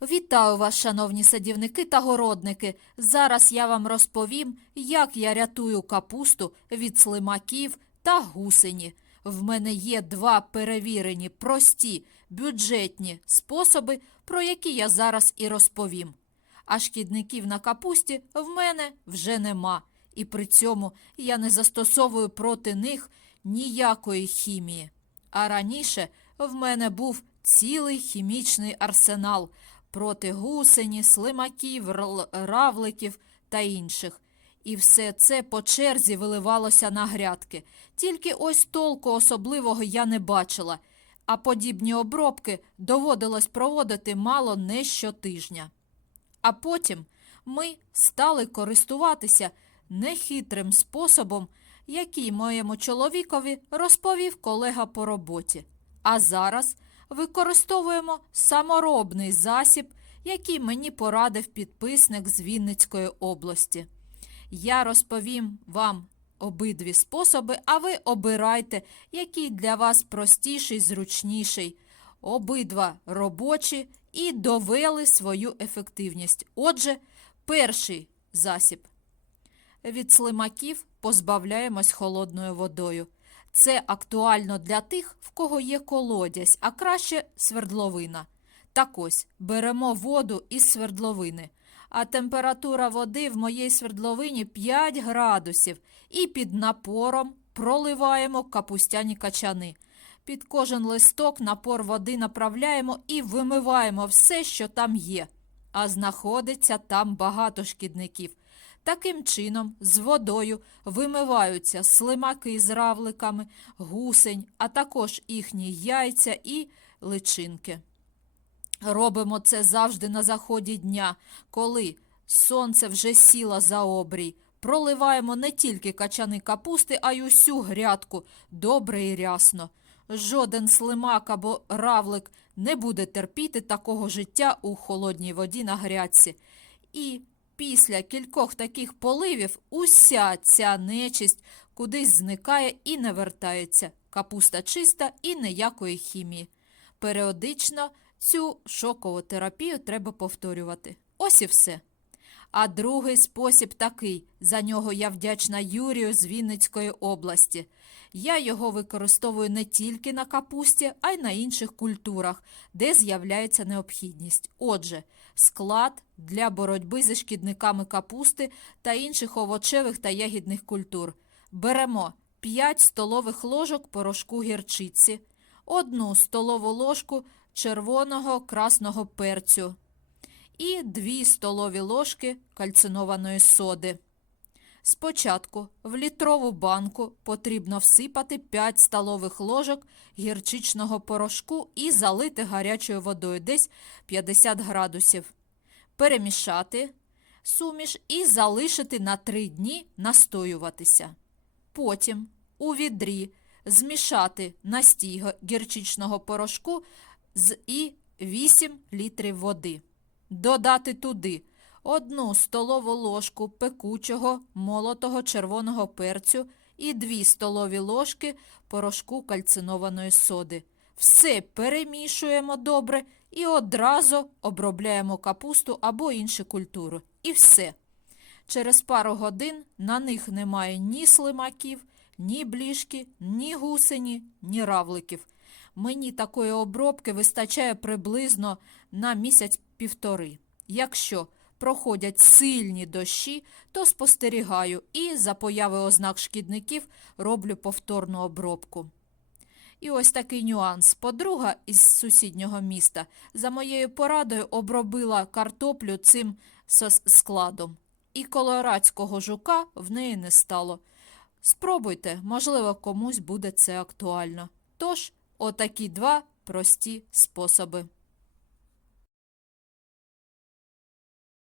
Вітаю вас, шановні садівники та городники. Зараз я вам розповім, як я рятую капусту від слимаків та гусені. В мене є два перевірені, прості, бюджетні способи, про які я зараз і розповім. А шкідників на капусті в мене вже нема, і при цьому я не застосовую проти них ніякої хімії. А раніше в мене був цілий хімічний арсенал проти гусені, слимаків, равликів та інших. І все це по черзі виливалося на грядки. Тільки ось толку особливого я не бачила, а подібні обробки доводилось проводити мало не щотижня. А потім ми стали користуватися нехитрим способом, який моєму чоловікові розповів колега по роботі. А зараз використовуємо саморобний засіб, який мені порадив підписник з Вінницької області. Я розповім вам обидві способи, а ви обирайте, який для вас простіший, зручніший. Обидва робочі і довели свою ефективність. Отже, перший засіб. Від слимаків позбавляємось холодною водою. Це актуально для тих, в кого є колодязь, а краще свердловина. Так ось беремо воду із свердловини, а температура води в моїй свердловині 5 градусів, і під напором проливаємо капустяні качани. Під кожен листок напор води направляємо і вимиваємо все, що там є, а знаходиться там багато шкідників. Таким чином, з водою вимиваються слимаки з равликами, гусень, а також їхні яйця і личинки. Робимо це завжди на заході дня, коли сонце вже сіло за обрій. Проливаємо не тільки качани капусти, а й усю грядку добре і рясно. Жоден слимак або равлик не буде терпіти такого життя у холодній воді на грядці. І після кількох таких поливів уся ця нечисть кудись зникає і не вертається. Капуста чиста і ніякої хімії. Періодично цю шокову терапію треба повторювати. Ось і все. А другий спосіб такий. За нього я вдячна Юрію з Вінницької області. Я його використовую не тільки на капусті, а й на інших культурах, де з'являється необхідність. Отже, склад для боротьби зі шкідниками капусти та інших овочевих та ягідних культур. Беремо 5 столових ложок порошку гірчиці, 1 столову ложку червоного красного перцю і 2 столові ложки кальцинованої соди. Спочатку в літрову банку потрібно всипати 5 столових ложок гірчичного порошку і залити гарячою водою десь 50 градусів. Перемішати суміш і залишити на 3 дні настоюватися. Потім у відрі змішати настій гірчичного порошку з і 8 літрів води. Додати туди одну столову ложку пекучого молотого червоного перцю і 2 столові ложки порошку кальцинованої соди. Все перемішуємо добре і одразу обробляємо капусту або іншу культуру. І все. Через пару годин на них немає ні слимаків, ні бліжки, ні гусені, ні равликів. Мені такої обробки вистачає приблизно на місяць-півтори. Якщо проходять сильні дощі, то спостерігаю і за появи ознак шкідників роблю повторну обробку. І ось такий нюанс. Подруга із сусіднього міста за моєю порадою обробила картоплю цим складом. І колорадського жука в неї не стало. Спробуйте, можливо, комусь буде це актуально. Тож, отакі два прості способи.